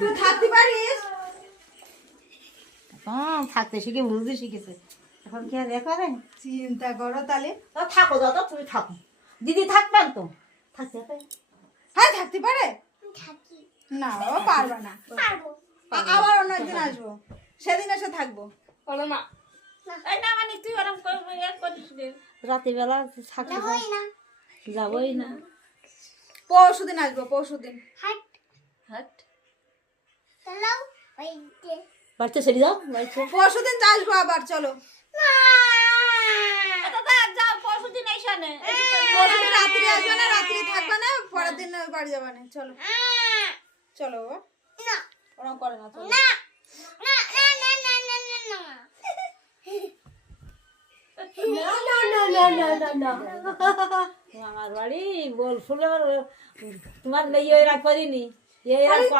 তুই থাকতে পারিস? থাকতে শিখে বুঝতে শিখেছে, এখন কি আর এ করে? চিন্তা করো তাহলে। থাকো দাদা, তুমি থাকো, দিদি থাকবেন তো, থাকতে পারে। হ্যাঁ থাকতে পারে। না বাবা পারবে না, আবার অন্য একদিন আসবো, সেদিন এসে থাকবো। বলো না না মানে তুই ওরকম করিস রে। রাতের বেলা থাকতে যাবোই না। পরশু দিন আসবো, পরশু দিন। হাট বাড়িতে সেরে যাও, বাড়িতে পরশু দিন আসবো আবার, চলো। দাদা যাও পরশু দিন এসে নে। পরশু দিন রাত্রি আসবে না, রাত্রি থাকবে না, পরের দিন বাড়ি যাবে না। চলো চলো বাবা, ওরকম করে না, চলো। আমার বাড়ি বল ফুলে তোমার মেয়ে এরা করিনি, এরা